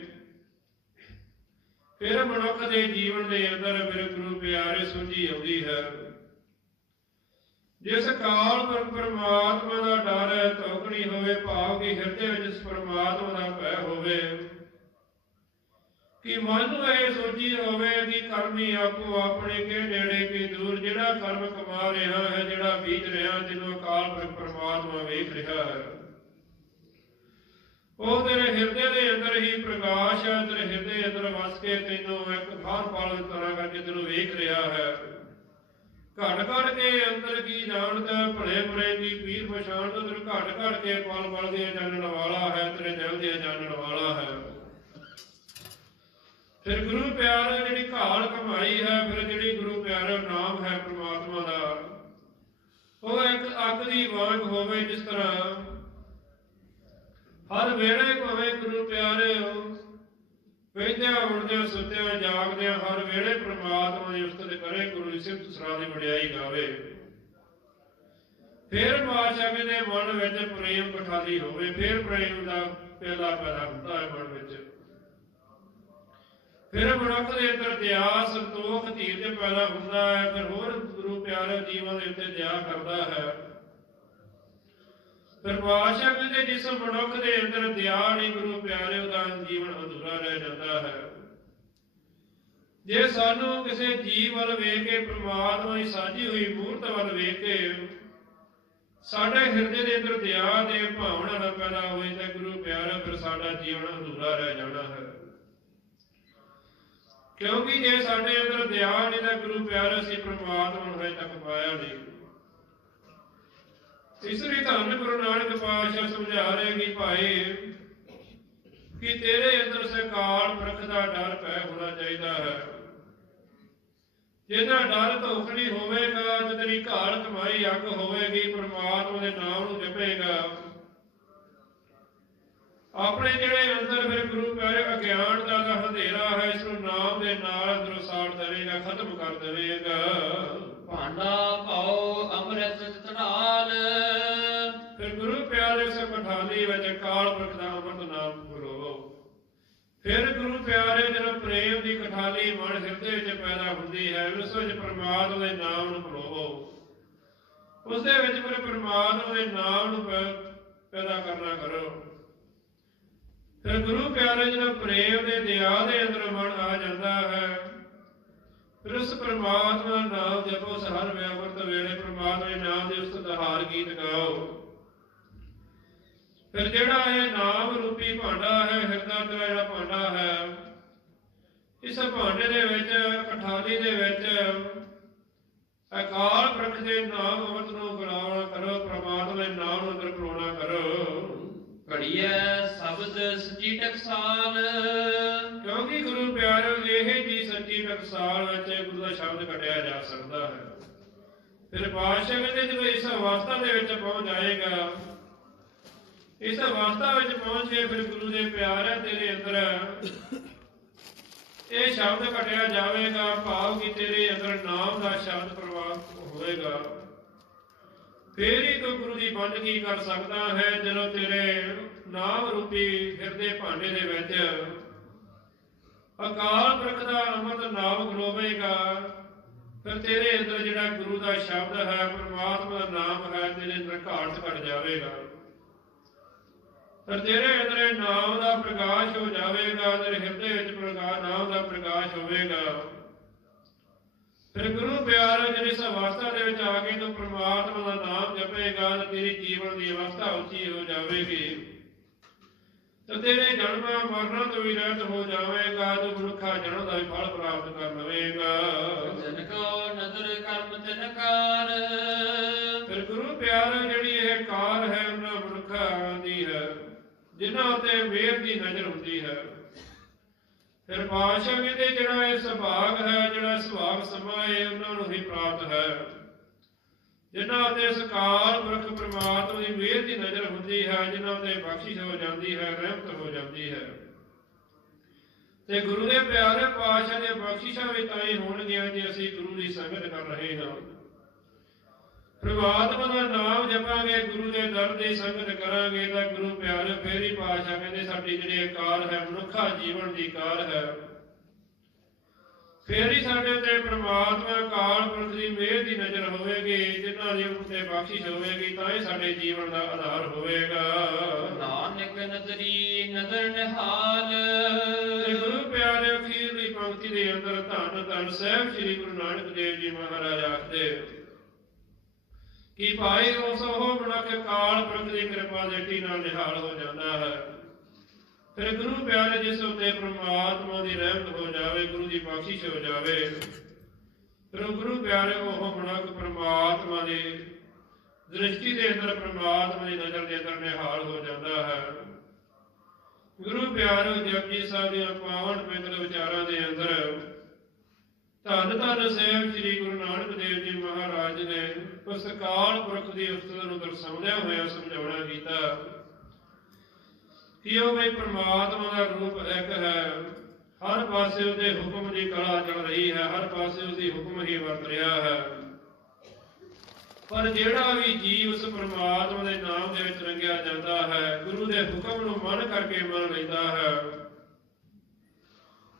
ਫਿਰ ਮਨੁੱਖ ਦੇ ਜੀਵਨ ਦੇ ਅੰਦਰ ਗੁਰੂ ਪਿਆਰੇ ਸੁਝੀ ਆਉਂਦੀ ਹੈ। ਜਿਸ ਕਾਲ ਪਰ ਪਰਮਾਤਮਾ ਦਾ ਡਰ ਹੈ ਤੋਕਣੀ ਹੋਵੇ ਭਾਵ ਕਿ ਹਿਰਦੇ ਵਿੱਚ ਪਰਮਾਤਮਾ ਦਾ ਭੈ ਹੋਵੇ। ਕਿ ਮਨ ਨੂੰ ਇਹ ਸੋਚੀ ਹੋਵੇ ਕਿ ਕਰਮੀ ਆਪੋ ਆਪਣੇ ਕੇ ਨੇੜੇ ਕੀ ਦੂਰ, ਜਿਹੜਾ ਕਰਮ ਕਮਾ ਰਿਹਾ ਹੈ, ਜਿਹੜਾ ਬੀਜ ਰਿਹਾ, ਜਿਹਨੂੰ ਅਕਾਲ ਪੁਰਖ ਪਰਮਾਤਮਾ ਵੇਖ ਰਿਹਾ ਹੈ। ਉਹ ਹਿਰਦੇ ਦੇ ਅੰਦਰ ਹੀ ਪ੍ਰਕਾਸ਼ ਹੈ ਤੇਰੇ ਹਿਰਦੇ ਅੰਦਰ ਵਸ ਕੇ ਤੈਨੂੰ ਇੱਕ ਬਾਹਰ ਪਾਲ ਤਰ੍ਹਾਂ ਕਰਕੇ ਤੈਨੂੰ ਵੇਖ ਰਿਹਾ ਹੈ। ਘੜ ਘੜ ਕੇ ਅੰਦਰ ਕੀ ਜਾਣਦਾ, ਭਲੇ ਬੁਰੇ ਦੀ ਪੀਰ ਪਛਾਣਦਾ ਤੈਨੂੰ ਘੜ ਘੜ ਕੇ ਪਲ ਪਲ ਦੇ ਜਾਣਨ ਵਾਲਾ ਹੈ, ਤੇਰੇ ਦਿਲ ਦੇ ਜਾਣਨ ਵਾਲਾ ਹੈ। ਫਿਰ ਗੁਰੂ ਪਿਆਰ ਜਿਹੜੀ ਘਾਲ ਕਮਾਈ ਹੈ, ਫਿਰ ਜਿਹੜੀ ਗੁਰੂ ਪਿਆਰਾ ਨਾਮ ਹੈ ਪ੍ਰਮਾਤਮਾ ਦਾ, ਉਹ ਇੱਕ ਅੱਗ ਦੀ ਵਾਂਗ ਹੋਵੇ ਜਿਸ ਤਰ੍ਹਾਂ ਹਰ ਵੇਲੇ ਭਾਵੇਂ ਗੁਰੂ ਪਿਆਰੇ ਵੇਦਿਆ, ਉੜਦਿਆਂ ਸੁੱਤਿਆਂ ਜਾਗਦਿਆਂ, ਹਰ ਵੇਲੇ ਪ੍ਰਮਾਤਮਾ ਦੀ ਉਸਤਤ ਕਰੇ, ਗੁਰੂ ਦੀ ਸਿਫਤ ਸਲਾਹ ਦੀ ਵਡਿਆਈ ਗਾਵੇ। ਫਿਰ ਬਾਦਸ਼ਾਹ ਦੇ ਮਨ ਵਿੱਚ ਪ੍ਰੇਮ ਕਠਾਲੀ ਹੋਵੇ, ਫਿਰ ਪ੍ਰੇਮ ਦਾ ਪਹਿਲਾ ਪੈਦਾ ਹੁੰਦਾ ਹੈ ਮਨ ਵਿੱਚ। ਫਿਰ ਮਨੁੱਖ ਦੇ ਅੰਦਰ ਦਇਆ, ਸੰਤੋਖ, ਧੀਰਜ ਪੈਦਾ ਹੁੰਦਾ ਹੈ, ਫਿਰ ਹੋਰ ਗੁਰੂ ਪਿਆਰੇ ਜੀਵਨ ਦੇ ਉੱਤੇ ਦਇਆ ਕਰਦਾ ਹੈ। ਫਿਰ ਬਾਦਸ਼ਾਹ ਕਹਿੰਦੇ, ਜਿਸ ਮਨੁੱਖ ਦੇ ਅੰਦਰ ਦਇਆ ਨਹੀਂ, ਗੁਰੂ ਪਿਆਰੇ ਉਹਦਾ ਜੀਵਨ ਅਧੂਰਾ ਰਹਿ ਜਾਂਦਾ ਹੈ। ਜੇ ਸਾਨੂੰ ਕਿਸੇ ਜੀਵ ਵੱਲ ਵੇਖ ਕੇ, ਪ੍ਰਮਾਤਮਾ ਦੀ ਸਾਜੀ ਹੋਈ ਮੂਰਤ ਵੱਲ ਵੇਖ ਕੇ ਸਾਡੇ ਹਿਰਦੇ ਦੇ ਅੰਦਰ ਦਇਆ ਦੇ ਭਾਵਨਾ ਨਾ ਪੈਦਾ ਹੋਵੇ, ਤਾਂ ਗੁਰੂ ਪਿਆਰਾ ਫਿਰ ਸਾਡਾ ਜੀਵਨ ਅਧੂਰਾ ਰਹਿ ਜਾਣਾ ਹੈ। ਕਿਉਂਕਿ ਜੇ ਸਾਡੇ ਅੰਦਰ ਦਇਆ ਨਹੀਂ, ਤਾਂ ਗੁਰੂ ਪਿਆਰਾ ਅਸੀਂ ਪ੍ਰਮਾਤਮਾ ਨੂੰ ਹਜੇ ਤੱਕ ਪਾਇਆ ਨਹੀਂ। ਇਸ ਲਈ ਧੰਨ ਗੁਰੂ ਨਾਨਕ ਪਾਤਸ਼ਾਹ ਸਮਝਾ ਰਹੇ ਕਿ ਭਾਈ ਕਿ ਤੇਰੇ ਅੰਦਰ ਸਕਾਲ ਪੁਰਖ ਦਾ ਡਰ ਪੈ ਹੋਣਾ ਚਾਹੀਦਾ ਹੈ। ਜਿਹਦਾ ਡਰ ਧੋਖਣੀ ਹੋਵੇਗਾ ਤੇ ਤੇਰੀ ਘਾਲ ਕਮਾਈ ਅੱਗ ਹੋਵੇਗੀ, ਪ੍ਰਮਾਤਮਾ ਦੇ ਨਾਮ ਨੂੰ ਜਪੇਗਾ। ਆਪਣੇ ਜਿਹੜੇ ਅੰਦਰ ਫਿਰ ਗੁਰੂ ਪਿਆਰੇ ਅਗਿਆਨ ਦਾ ਦਾ ਹਨੇਰਾ ਹੈ, ਇਸ ਨੂੰ ਨਾਮ ਦੇ ਨਾਲ ਦਰਸਾੜ ਦੇਵੇਗਾ ਖਤਮ ਕਰ ਦੇਵੇਗਾ ਭਾਂਡਾ ਪਾਓ ਵਿੱਚ ਕਾਲ ਪੁਰਖ ਦਾ ਨਾਮ ਬੋਲੋ ਫਿਰ ਗੁਰੂ ਪਿਆਰੇ ਜਦੋਂ ਪ੍ਰੇਮ ਦੀ ਕਠਾਲੀ ਮਨ ਹਿਰਦੇ ਵਿੱਚ ਪੈਦਾ ਹੁੰਦੀ ਹੈ, ਉਸ ਵਿੱਚ ਪ੍ਰਮਾਤਮਾ ਦੇ ਨਾਮ ਨੂੰ ਬੋਲੋ ਉਸ ਦੇ ਵਿੱਚ ਫਿਰ ਪ੍ਰਮਾਤਮਾ ਦੇ ਨਾਮ ਨੂੰ ਪੈਦਾ ਕਰਨਾ ਕਰੋ। ਫਿਰ ਗੁਰੂ ਪਿਆਰੇ ਜਦੋਂ ਪ੍ਰੇਮ ਦੇ ਦਇਆ ਦੇ ਅੰਦਰ ਮਨ ਆ ਜਾਂਦਾ ਹੈ। ਫਿਰ ਉਸ ਪ੍ਰਮਾਤਮਾ ਨਾਮ ਜਪੋ ਹਰ ਵਿਆਵਰਤ ਵੇਲੇ ਪ੍ਰਮਾਤਮਾ ਦੇ ਨਾਮ ਦੇ ਉਸ ਹਾਰ ਗੀਤ ਗਾਓ। ਫਿਰ ਜਿਹੜਾ ਇਹ ਨਾਮ ਰੂਪੀ ਭਾਂਡਾ ਹੈ ਹਿਰਦਾ ਤੇਰਾ ਜਿਹੜਾ ਭਾਂਡਾ ਹੈ ਇਸ ਭਾਂਡੇ ਦੇ ਵਿੱਚ ਕਠਾਲੀ ਦੇ ਵਿੱਚ ਅਕਾਲ ਪੁਰਖ ਦੇ ਨਾਮ ਅਮਰਤ ਨੂੰ ਬੁਲਾਉਣਾ ਕਰੋ ਪ੍ਰਮਾਤਮਾ ਦੇ ਨਾਮ ਨੂੰ ਅੰਦਰ ਕਰੋ। ਘੜੀਐ ਸ਼ਬਦ ਸੱਚੀ ਟਕਸਾਲ। ਕਿਉਂਕਿ ਗੁਰੂ ਪਿਆਰੋ ਇਹ ਜੀ ਸੱਚੀ ਟਕਸਾਲ ਵਿੱਚ ਗੁਰੂ ਦਾ ਸ਼ਬਦ ਕੱਢਿਆ ਜਾ ਸਕਦਾ ਹੈ। ਫਿਰ ਬਾਦਸ਼ਾਹ ਕਹਿੰਦੇ ਜਦੋਂ ਇਸ ਅਵਸਥਾ ਦੇ ਵਿੱਚ ਪਹੁੰਚ ਜਾਏਗਾ ਇਸ ਅਵਸਥਾ ਵਿੱਚ ਪਹੁੰਚ ਕੇ ਫਿਰ ਗੁਰੂ ਦੇ ਪਿਆਰੇ ਤੇਰੇ ਅੰਦਰ। ਇਹ ਸ਼ਬਦ ਘਟਿਆ ਜਾਵੇਗਾ, ਭਾਵ ਕਿ ਤੇਰੇ ਅੰਦਰ ਨਾਮ ਦਾ ਸ਼ਬਦ ਪ੍ਰਵਾਹ ਹੋਵੇਗਾ। ਫੇਰ ਹੀ ਤੂੰ ਗੁਰੂ ਦੀ ਬੰਦਗੀ ਕਰ ਸਕਦਾ ਹੈ, ਜਦੋਂ ਤੇਰੇ ਨਾਮ ਰੂਪੀ ਹਿਰਦੇ ਭਾਂਡੇ ਦੇ ਵਿੱਚ ਅਕਾਲ ਪੁਰਖ ਦਾ ਅੰਮ੍ਰਿਤ ਨਾਮ ਗਲੋਵੇਗਾ ਫਿਰ ਤੇਰੇ ਅੰਦਰ ਜਿਹੜਾ ਗੁਰੂ ਦਾ ਸ਼ਬਦ ਹੈ, ਪਰਮਾਤਮਾ ਦਾ ਨਾਮ ਹੈ, ਤੇਰੇ ਅੰਦਰ ਘਾਟ ਘਟ ਜਾਵੇਗਾ। ਫਿਰ ਤੇਰੇ ਅੰਦਰ ਨਾਮ ਦਾ ਪ੍ਰਕਾਸ਼ ਹੋ ਜਾਵੇਗਾ ਤੇਰੇ ਹਿਰਦੇ ਵਿੱਚ ਪ੍ਰਕਾਸ਼ ਨਾਮ ਦਾ ਪ੍ਰਕਾਸ਼ ਹੋਵੇਗਾ। ਫਿਰ ਗੁਰੂ ਪਿਆਰ ਜਿਹੜੀ ਇਸ ਦੇ ਵਿੱਚ ਆ ਕੇ ਤੂੰ ਪ੍ਰਮਾਤਮਾ ਦਾ ਨਾਮ ਜਪੇਗਾ ਤੇ ਤੇਰੀ ਜੀਵਨ ਦੀ ਅਵਸਥਾ ਉੱਚੀ ਹੋ ਜਾਵੇਗੀ। ਤੇ ਤੇਰੇ ਜਨਮਾਂ ਮਰਨਾਂ ਤੋਂ ਵੀ ਰਹਿਤ ਹੋ ਜਾਵੇਗਾ, ਤੂੰ ਮਨੁੱਖਾ ਜਨਮ ਦਾ ਵੀ ਫਲ ਪ੍ਰਾਪਤ ਕਰ ਲਵੇਗਾ। ਜਨ ਕੋ ਨਦਰ ਕਰਮ ਤਿਨਕਾਰ। ਜਿਨ੍ਹਾਂ ਉਤੇ ਮੇਰ ਦੀ ਨਜ਼ਰ ਹੁੰਦੀ ਹੈ। ਫਿਰ ਪਾਸ਼ਾ ਕਹਿੰਦੇ, ਜਿਹੜਾ ਇਹ ਸੁਭਾਗ ਹੈ, ਜਿਹੜਾ ਸੁਭਾਗ ਸਮਾਂ ਉਹਨਾਂ ਨੂੰ ਹੀ ਪ੍ਰਾਪਤ ਹੈ। ਜਿਨ੍ਹਾਂ ਉਤੇ ਸਕਾਰ ਬਰਖ ਪ੍ਰਮਾਤਮਾ ਦੀ ਮਿਹਰ ਦੀ ਨਜ਼ਰ ਹੁੰਦੀ ਹੈ, ਜਿਨ੍ਹਾਂ ਤੇ ਬਖਸ਼ਿਸ਼ ਹੋ ਜਾਂਦੀ ਹੈ, ਰਹਿਮਤ ਹੋ ਜਾਂਦੀ ਹੈ। ਤੇ ਗੁਰੂ ਦੇ ਪਿਆਰੇ ਪਾਤਸ਼ਾਹ ਦੇ ਬਖਸ਼ਿਸ਼ਾਂ ਵੀ ਤਾਂ ਹੀ ਹੋਣਗੀਆਂ ਜੇ ਅਸੀਂ ਗੁਰੂ ਦੀ ਸੰਗਤ ਕਰ ਰਹੇ ਹਾਂ। ਪ੍ਰਮਾਤਮਾ ਦਾ ਨਾਮ ਜਪਾਂਗੇ ਗੁਰੂ ਦੇ ਦਰ ਦੀ ਸੰਗਤ ਕਰਾਂਗੇ ਤਾਂ ਗੁਰੂ ਪਿਆਰੇ ਫੇਰ ਪਾਤਸ਼ਾਹ ਕਹਿੰਦੇ ਸਾਡੀ ਜਿਹੜੀ ਇਹ ਕਾਰ ਹੈ ਮਨੁੱਖਾ ਜੀਵਨ ਦੀ ਕਾਰ ਹੈ। ਫੇਰ ਹੀ ਸਾਡੇ ਉੱਤੇ ਪ੍ਰਮਾਤਮਾ ਕਾਲ ਪੁਰਖ ਦੀ ਮਿਹਰ ਦੀ ਨਜ਼ਰ ਹੋਵੇਗੀ ਜਿਨ੍ਹਾਂ ਦੀ ਉੱਤੇ ਬਖਸ਼ਿਸ਼ ਹੋਵੇਗੀ ਤਾਂ ਹੀ ਸਾਡੇ ਜੀਵਨ ਦਾ ਆਧਾਰ ਹੋਵੇਗਾ। ਨਾਨਕ ਨਦਰੀ ਨਦਰ ਨਿਹਾਲ। ਗੁਰੂ ਪਿਆਰੇ ਅਖੀਰਲੀ ਪੰਕਤੀ ਦੇ ਅੰਦਰ ਧੰਨ ਧੰਨ ਸਾਹਿਬ ਸ੍ਰੀ ਗੁਰੂ ਨਾਨਕ ਦੇਵ ਜੀ ਮਹਾਰਾਜ ਆਖਦੇ ਕਿ ਭਾਈ ਉਸ ਉਹ ਮਨੁੱਖ ਕਾਲ ਪੁਰਖ ਦੀ ਕਿਰਪਾ ਦੇਟੀ ਨਾਲ ਨਿਹਾਲ ਹੋ ਜਾਂਦਾ ਹੈ। ਫਿਰ ਗੁਰੂ ਪਿਆਰੇ ਜਿਸ ਉਤੇ ਪ੍ਰਮਾਤਮਾ ਦੀ ਰਹਿਮਤ ਹੋ ਜਾਵੇ, ਗੁਰੂ ਦੀ ਬਖਸ਼ਿਸ਼ ਹੋ ਜਾਵੇ, ਫਿਰ ਗੁਰੂ ਪਿਆਰੇ ਉਹ ਮਨੁੱਖ ਪ੍ਰਮਾਤਮਾ ਦੀ ਦ੍ਰਿਸ਼ਟੀ ਦੇ ਅੰਦਰ ਪ੍ਰਮਾਤਮਾ ਦੀ ਨਜ਼ਰ ਦੇ ਅੰਦਰ ਨਿਹਾਲ ਹੋ ਜਾਂਦਾ ਹੈ। ਗੁਰੂ ਪਿਆਰੋ ਜਪਜੀ ਸਾਹਿਬ ਦੀਆਂ ਪਾਵਨ ਪਵਿੱਤਰ ਵਿਚਾਰਾਂ ਦੇ ਅੰਦਰ ਧੰਨ ਧੰਨ ਸਾਹਿਬ ਸ੍ਰੀ ਗੁਰੂ ਨਾਨਕ ਦੇਵ ਜੀ ਮਹਾਰਾਜ ਨੇ ਉਸ ਕਾਲ ਪੁਰਖ ਦੀ ਉਸਤਤ ਨੂੰ ਦਰਸਾਉਂਦਿਆਂ ਹੋਇਆ ਸਮਝਾਉਣਾ ਕੀਤਾ। ਕਿ ਉਹ ਵੀ ਪ੍ਰਮਾਤਮਾ ਦਾ ਰੂਪ ਇੱਕ ਹੈ। ਹਰ ਪਾਸੇ ਉਹਦੇ ਹੁਕਮ ਦੀ ਕਲਾ ਚੱਲ ਰਹੀ ਹੈ, ਹਰ ਪਾਸੇ ਉਸਦੀ ਹੁਕਮ ਹੀ ਵਰਤ ਰਿਹਾ ਹੈ। ਪਰ ਜਿਹੜਾ ਵੀ ਜੀਵ ਉਸ ਪ੍ਰਮਾਤਮਾ ਦੇ ਨਾਮ ਦੇ ਵਿੱਚ ਰੰਗਿਆ ਜਾਂਦਾ ਹੈ, ਗੁਰੂ ਦੇ ਹੁਕਮ ਨੂੰ ਮਨ ਕਰਕੇ ਮੰਨ ਲੈਂਦਾ ਹੈ।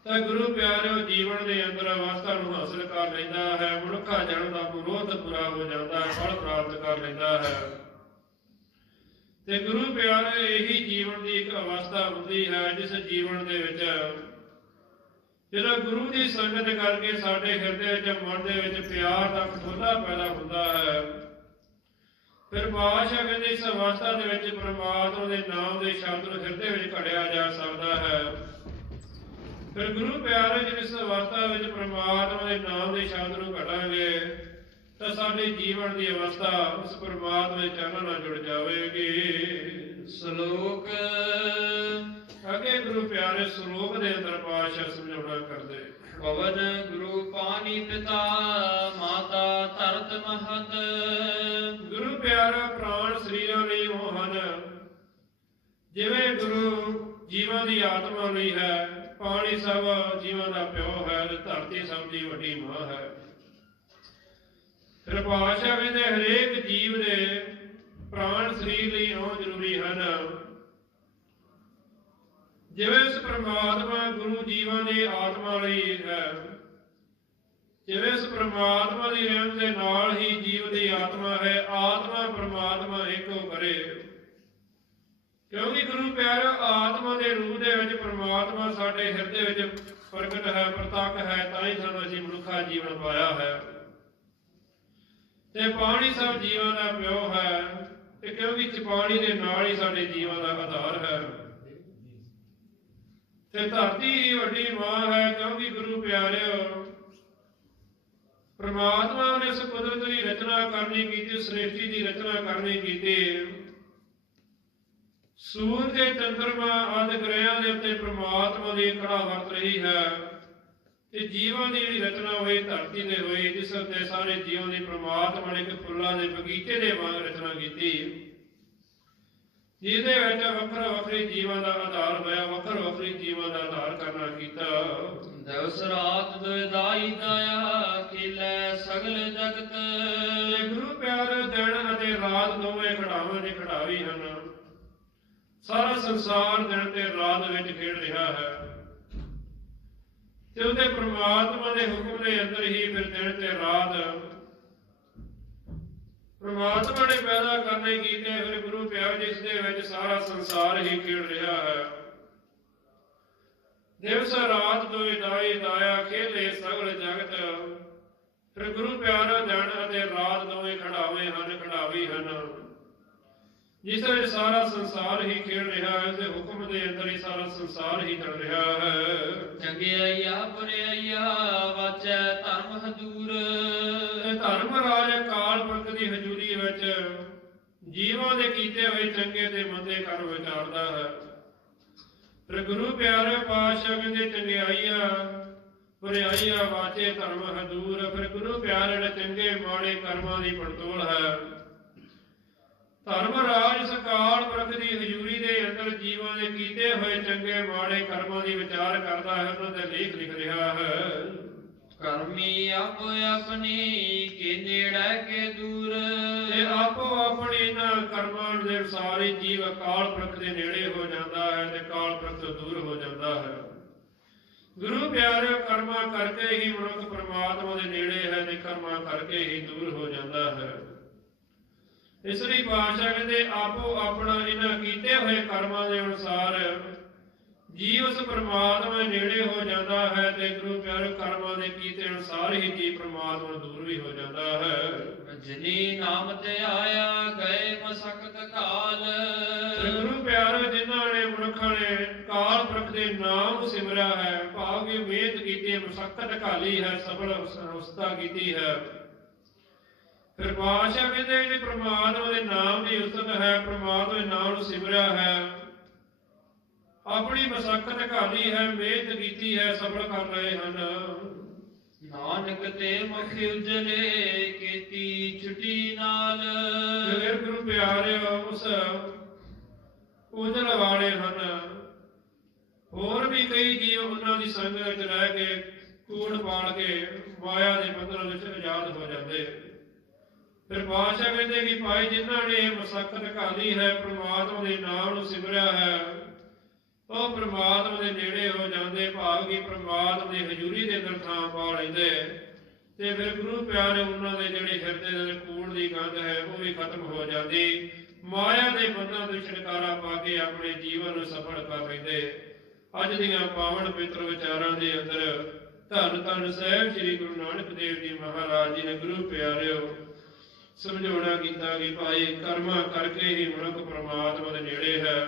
ਤਾਂ ਗੁਰੂ ਪਿਆਰਿਓ, ਜੀਵਨ ਦੇ ਅੰਦਰ ਅਵਸਥਾ ਨੂੰ ਹਾਸਲ ਕਰ ਲੈਂਦਾ ਹੈ। ਮਨੁੱਖਾ ਜਨਮ ਦਾ ਵਿਰੋਧ ਪੂਰਾ ਹੋ ਜਾਂਦਾ ਹੈ, ਫਲ ਪ੍ਰਾਪਤ ਕਰ ਲੈਂਦਾ ਹੈ। ਤੇ ਗੁਰੂ ਪਿਆਰੇ ਇਹੀ ਜੀਵਨ ਦੀ ਇੱਕ ਅਵਸਥਾ ਹੁੰਦੀ ਹੈ, ਜਿਸ ਜੀਵਨ ਦੇ ਵਿੱਚ ਜਦੋਂ ਗੁਰੂ ਦੀ ਸੰਗਤ ਕਰਕੇ ਸਾਡੇ ਹਿਰਦੇ ਵਿੱਚ ਮਨ ਦੇ ਵਿੱਚ ਪਿਆਰ ਦਾ ਖੋਲਾ ਪੈਦਾ ਹੁੰਦਾ ਹੈ, ਫਿਰ ਪਾਸ਼ਾ ਕਹਿੰਦੇ, ਇਸ ਅਵਸਥਾ ਦੇ ਵਿੱਚ ਪਰਮਾਤਮਾ ਦੇ ਨਾਮ ਦੇ ਸ਼ਬਦ ਨੂੰ ਹਿਰਦੇ ਵਿੱਚ ਘੜਿਆ ਜਾ ਸਕਦਾ ਹੈ। ਫਿਰ ਗੁਰੂ ਪਿਆਰੇ ਜੀ ਇਸ ਅਵਸਥਾ ਵਿੱਚ ਪ੍ਰਮਾਤਮਾ ਦੇ ਨਾਮ ਦੇ ਸ਼ਬਦ ਨੂੰ ਘੜਾਂਗੇ ਤਾਂ ਸਾਡੇ ਜੀਵਨ ਦੀ ਅਵਸਥਾ ਉਸ ਪ੍ਰਮਾਤਮਾ ਦੇ ਚਰਨਾਂ ਨਾਲ ਜੁੜ ਜਾਵੇਗੀ। ਸ਼ਲੋਕ। ਅੱਗੇ ਗੁਰੂ ਪਿਆਰੇ ਸ਼ਲੋਕ ਦੇ ਅੰਦਰ ਪਾਸ਼ਾ ਸਮਝਾਉਣਾ ਕਰਦੇ। ਪਵਨ ਗੁਰੂ ਪਾਣੀ ਪਿਤਾ ਮਾਤਾ ਧਰਤ ਮਹਤ। ਗੁਰੂ ਪਿਆਰਾ ਪ੍ਰਾਣ ਸਰੀਰਾਂ ਲਈ ਉਹ ਹਨ ਜਿਵੇਂ ਗੁਰੂ ਜੀਵਾਂ ਦੀ ਆਤਮਾ ਲਈ ਹੈ ਪਾਣੀ ਸਭ ਜੀਵਾਂ ਦਾ ਪਿਓ ਹੈ ਧਰਤੀ ਸਭ ਦੀ ਵੱਡੀ ਮਾਂ ਹੈ। ਫਿਰ ਪਾਸ਼ਾ ਕਹਿੰਦੇ, ਹਰੇਕ ਜੀਵ ਦੇ ਪ੍ਰਾਣ ਸਰੀਰ ਲਈ ਉਹ ਜ਼ਰੂਰੀ ਹਨ। ਜਿਵੇਂ ਉਸ ਪ੍ਰਮਾਤਮਾ ਗੁਰੂ ਜੀਵਾਂ ਦੀ ਆਤਮਾ ਲਈ ਹੈ, ਜਿਵੇਂ ਇਸ ਪ੍ਰਮਾਤਮਾ ਦੀ ਰਹਿਣ ਦੇ ਨਾਲ ਹੀ ਜੀਵ ਦੀ ਆਤਮਾ ਹੈ, ਆਤਮਾ ਪ੍ਰਮਾਤਮਾ ਇੱਕੋ ਕਰੇ ਕਿਉਂਕਿ ਗੁਰੂ ਪਿਆਰਾ, ਆਤਮਾ ਦੇ ਰੂਪ ਦੇ ਵਿੱਚ ਪ੍ਰਮਾਤਮਾ ਸਾਡੇ ਹਿਰਦੇ ਵਿੱਚ ਪ੍ਰਗਟ ਹੈ, ਪ੍ਰਤੱਖ ਹੈ ਤਾਂ ਹੀ ਸਾਨੂੰ ਅਸੀਂ ਮਨੁੱਖਾ ਜੀਵਨ ਪਾਇਆ ਹੈ। ਤੇ ਪਾਣੀ ਸਭ ਜੀਵਾਂ ਦਾ ਪਿਓ ਹੈ ਤੇ ਕਿਉਂਕਿ ਚ ਪਾਣੀ ਦੇ ਨਾਲ ਹੀ ਸਾਡੇ ਜੀਵਨ ਦਾ ਆਧਾਰ ਹੈ। ਤੇ ਧਰਤੀ ਹੀ ਵੱਡੀ ਮਾਂ ਹੈ, ਕਿਉਂਕਿ ਗੁਰੂ ਪਿਆਰਿਓ, ਪ੍ਰਮਾਤਮਾ ਨੇ ਇਸ ਕੁਦਰਤ ਦੀ ਰਚਨਾ ਕਰਨੀ ਕੀਤੀ, ਸ੍ਰਿਸ਼ਟੀ ਦੀ ਰਚਨਾ ਕਰਨੀ ਕੀਤੀ। ਸੂਰਜ ਦੇ ਚੰਦਰਮਾ ਆਦਿ ਗ੍ਰਹਿਆਂ ਦੇ ਉੱਤੇ ਪ੍ਰਮਾਤਮਾ ਦੀ ਕੜਾ ਵਰਤ ਰਹੀ ਹੈ। ਤੇ ਜੀਵਾਂ ਦੀ ਜਿਹੜੀ ਰਚਨਾ ਹੋਈ ਧਰਤੀ ਤੇ ਹੋਈ ਜਿਸ ਉੱਤੇ ਸਾਰੇ ਜੀਵਾਂ ਦੀ ਪ੍ਰਮਾਤਮਾ ਨੇ ਇੱਕ ਫੁੱਲਾਂ ਦੇ ਬਗੀਚੇ ਦੇ ਵਾਂਗ ਰਚਨਾ ਕੀਤੀ। ਜਿਹਦੇ ਵਿੱਚ ਵੱਖਰਾ ਵੱਖਰੇ ਜੀਵਾਂ ਦਾ ਆਧਾਰ ਹੋਇਆ ਵੱਖਰ ਵੱਖਰੀ ਜੀਵਾਂ ਦਾ ਆਧਾਰ ਕਰਨਾ ਕੀਤਾ। ਦਿਵਸ ਰਾਤ ਦੁਇਦਾਈ ਦਾਇਆ ਖੇਲੇ ਸਗਲ ਜਗਤ। ਗੁਰੂ ਪਿਆਰ ਦਿਨ ਅਤੇ ਰਾਤ ਦੋਵੇਂ ਖੜਾਵਾਂ ਦੇ ਖੜਾਵੀ ਹਨ। ਸਾਰਾ ਸੰਸਾਰ ਦਿਨ ਤੇ ਰਾਤ ਵਿੱਚ ਖੇਡ ਰਿਹਾ ਹੈ। ਤੇ ਉਹਦੇ ਪ੍ਰਮਾਤਮਾ ਦੇ ਹੁਕਮ ਦੇ ਅੰਦਰ ਹੀ ਫਿਰ ਦਿਨ ਤੇ ਰਾਤ ਪ੍ਰਮਾਤਮਾ ਨੇ ਪੈਦਾ ਕਰਨੇ ਕੀਤੇ ਫਿਰ ਗੁਰੂ ਪਿਆਰ ਜਿਸ ਦੇ ਵਿੱਚ ਸਾਰਾ ਸੰਸਾਰ ਹੀ ਖੇਡ ਰਿਹਾ ਹੈ। ਦਿਵਸ ਰਾਤ ਦੋਏ ਦਾਈ ਦਾਇਆ ਖੇਲੇ ਸਗਲ ਜਗਤ। ਫਿਰ ਗੁਰੂ ਪਿਆਰਾ ਦਿਨ ਅਤੇ ਰਾਤ ਦੋਵੇਂ ਖੜਾਵੇਂ ਹਨ, ਖੜਾਵੀ ਹਨ। ਜਿਸ ਵਿੱਚ ਸਾਰਾ ਸੰਸਾਰ ਹੀ ਖੇਡ ਰਿਹਾ ਹੈ ਤੇ ਹੁਕਮ ਦੇ ਅੰਦਰ ਹੀ ਸਾਰਾ ਸੰਸਾਰ ਹੀ ਚੱਲ ਰਿਹਾ ਹੈ। ਚੰਗਿਆਈਆ ਬੁਰਿਆਈਆ ਵਾਚੈ ਧਰਮ ਹਦੂਰ ਤੇ ਧਰਮ ਰਾਜ ਅਕਾਲ ਪੁਰਖ ਦੀ ਹਜ਼ੂਰੀ ਵਿੱਚ ਜੀਵਾਂ ਦੇ ਕੀਤੇ ਹੋਏ ਚੰਗੇ ਤੇ ਮੰਦੇ ਕਰ ਵਿਚਾਰਦਾ ਹੈ। ਫਿਰ ਗੁਰੂ ਪਿਆਰੇ ਪਾਤਸ਼ਾਹ ਕਹਿੰਦੇ ਚੰਗਿਆਈਆ ਬੁਰਿਆਈਆ ਵਾਚੇ ਧਰਮ ਹਦੂਰ ਫਿਰ ਗੁਰੂ ਪਿਆਰੇ ਦੇ ਚੰਗੇ ਮਾੜੇ ਕਰਮਾਂ ਦੀ ਪੜਤੋਲ ਹੈ। ਧਰਮ ਰਾਜ ਸਕਾਲ ਪੁਰਖ ਦੀ ਹਜ਼ੂਰੀ ਦੇ ਅੰਦਰ ਜੀਵਾਂ ਦੇ ਕੀਤੇ ਹੋਏ ਚੰਗੇ ਮਾੜੇ ਕਰਮਾਂ ਦੀ ਵਿਚਾਰ ਕਰਦਾ ਹੈ ਉਹਨਾਂ ਦੇ ਲੇਖ ਲਿਖ ਰਿਹਾ ਹੈ। ਕਰਮੀ ਆਪੋ ਆਪਣੀ ਕੇ ਨੇੜੇ ਕੇ ਦੂਰ। ਤੇ ਆਪੋ ਆਪਣੇ ਨਾ ਕਰਮਾਂ ਦੇ ਹੀ ਜੀਵ ਅਕਾਲ ਪੁਰਖ ਦੇ ਨੇੜੇ ਹੋ ਜਾਂਦਾ ਹੈ ਤੇ ਅਕਾਲ ਪੁਰਖ ਤੋਂ ਦੂਰ ਹੋ ਜਾਂਦਾ ਹੈ। ਗੁਰੂ ਪਿਆਰੇ ਕਰਮਾਂ ਕਰਕੇ ਹੀ ਮਨੁੱਖ ਪ੍ਰਮਾਤਮਾ ਦੇ ਨੇੜੇ ਹੈ ਤੇ ਕਰਮਾਂ ਕਰਕੇ ਹੀ ਦੂਰ ਹੋ ਜਾਂਦਾ ਹੈ। ਇਸ ਲਈ ਪਾਤਸ਼ਾਹ ਕਹਿੰਦੇ ਆਪੋ ਆਪਣਾ ਇਹਨਾਂ ਕੀਤੇ ਹੋਏ ਕਰਮਾਂ ਦੇ ਅਨੁਸਾਰ ਜੀਵ ਉਸ ਪ੍ਰਮਾਤਮਾ ਨੇੜੇ ਹੋ ਜਾਂਦਾ ਹੈ ਤੇ ਗੁਰੂ ਪਿਆਰੇ ਕਰਮਾਂ ਦੇ ਕੀਤੇ ਅਨੁਸਾਰ ਹੀ ਜੀਵ ਪ੍ਰਮਾਤਮਾ ਤੋਂ ਦੂਰ ਵੀ ਹੋ ਜਾਂਦਾ ਹੈ। ਜਿਨੀ ਨਾਮ ਤੇ ਆਇਆ ਗਏ ਮਸਕਤ ਕਾਲ। ਗੁਰੂ ਪਿਆਰੇ ਜਿਨ੍ਹਾਂ ਨੇ ਮਨੁੱਖਾਂ ਨੇ ਕਾਲ ਪੁਰਖ ਦੇ ਨਾਮ ਸਿਮਰਿਆ ਹੈ ਭਾਵ ਮਿਹਨਤ ਕੀਤੀ ਹੈ ਮੁਸ਼ਕਲ ਘਾਲੀ ਹੈ ਸਫਲ ਉਸਤਾ ਕੀਤੀ ਹੈ। ਫਿਰ ਪਾਸ਼ਾ ਕਹਿੰਦੇ ਜਿਹੜੇ ਪ੍ਰਮਾਤਮਾ ਦੇ ਨਾਮ ਦੀ ਉਸਤਤ ਹੈ ਪ੍ਰਮਾਤਮਾ ਦੇ ਨਾਮ ਨੂੰ ਸਿਮਰਿਆ ਹੈ। ਆਪਣੀ ਮਸਕਤ ਘਾਲੀ ਹੈ ਮਿਹਨਤ ਕੀਤੀ ਹੈ ਸਫਲ ਕਰ ਰਹੇ ਹਨ। ਨਾਨਕ ਤੇ ਮੁਖ ਉਜਲੇ ਕੀਤੀ ਛੁਟੀ ਨਾਲ। ਫਿਰ ਗੁਰੂ ਪਿਆਰੇ ਉਸ ਉਜਲ ਵਾਲੇ ਹਨ। ਹੋਰ ਵੀ ਕਈ ਜੀਵ ਉਹਨਾਂ ਦੀ ਸੰਗਤ ਵਿੱਚ ਰਹਿ ਕੇ ਕੂੜ ਪਾਲ ਕੇ ਮਾਇਆ ਦੇ ਬੰਧਨਾਂ ਵਿੱਚ ਆਜ਼ਾਦ ਹੋ ਜਾਂਦੇ। ਫਿਰ ਬਾਦਸ਼ਾਹ ਕਹਿੰਦੇ ਕਿ ਭਾਈ ਜਿਨ੍ਹਾਂ ਨੇ ਮਸਕਤ ਘਾਲੀ ਹੈ, ਪ੍ਰਮਾਤਮਾ ਦੇ ਨਾਮ ਨੂੰ ਸਿਮਰਿਆ ਹੈ। ਉਹ ਪ੍ਰਮਾਤਮਾ ਦੇ ਨੇੜੇ ਹੋ ਜਾਂਦੇ, ਭਾਵ ਕਿ ਪ੍ਰਮਾਤਮਾ ਦੀ ਹਜ਼ੂਰੀ ਦੇ ਅੰਦਰ ਥਾਂ ਪਾ ਲੈਂਦੇ। ਤੇ ਫਿਰ ਗੁਰੂ ਪਿਆਰੇ ਉਹਨਾਂ ਦੇ ਜਿਹੜੇ ਹਿਰਦੇ ਦੇ ਕੂੜ ਦੀ ਗੰਧ ਹੈ, ਉਹ ਵੀ ਖਤਮ ਹੋ ਜਾਂਦੀ। ਮਾਇਆ ਦੇ ਬੰਧਨਾਂ ਤੋਂ ਛੁਟਕਾਰਾ ਪਾ ਕੇ ਆਪਣੇ ਜੀਵਨ ਨੂੰ ਸਫਲ ਕਰ ਲੈਂਦੇ। ਅੱਜ ਦੀਆਂ ਪਾਵਨ ਪਵਿੱਤਰ ਵਿਚਾਰਾਂ ਦੇ ਅੰਦਰ ਧੰਨ ਧੰਨ ਸਾਹਿਬ ਸ੍ਰੀ ਗੁਰੂ ਨਾਨਕ ਦੇਵ ਜੀ ਮਹਾਰਾਜ ਜੀ ਨੇ ਗੁਰੂ ਪਿਆਰਿਓ ਸਮਝਾਉਣਾ ਕੀਤਾ ਕਿ ਭਾਈ ਕਰਮਾਂ ਕਰਕੇ ਹੀ ਮਨੁੱਖ ਪ੍ਰਮਾਤਮਾ ਦੇ ਨੇੜੇ ਹੈ